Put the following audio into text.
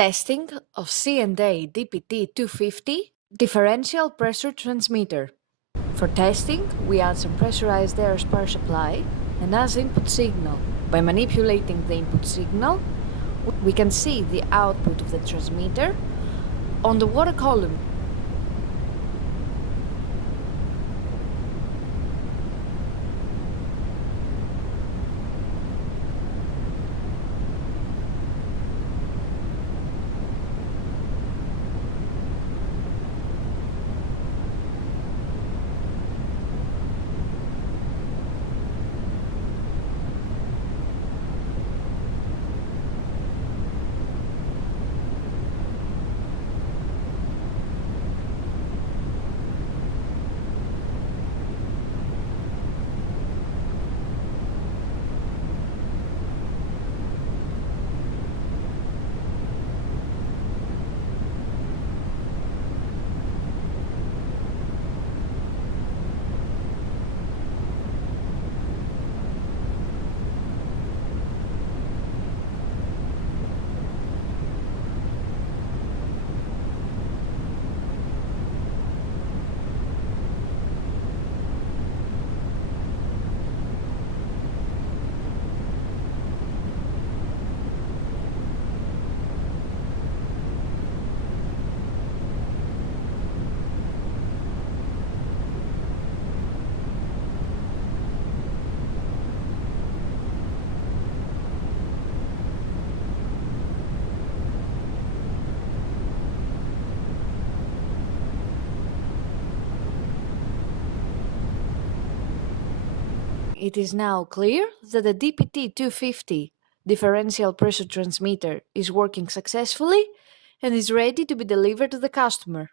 Testing of C&A DPT-250 Differential Pressure Transmitter. For testing, we add some pressurized air spark supply and as input signal. By manipulating the input signal, we can see the output of the transmitter on the water column. It is now clear that the DPT-250 differential pressure transmitter is working successfully and is ready to be delivered to the customer.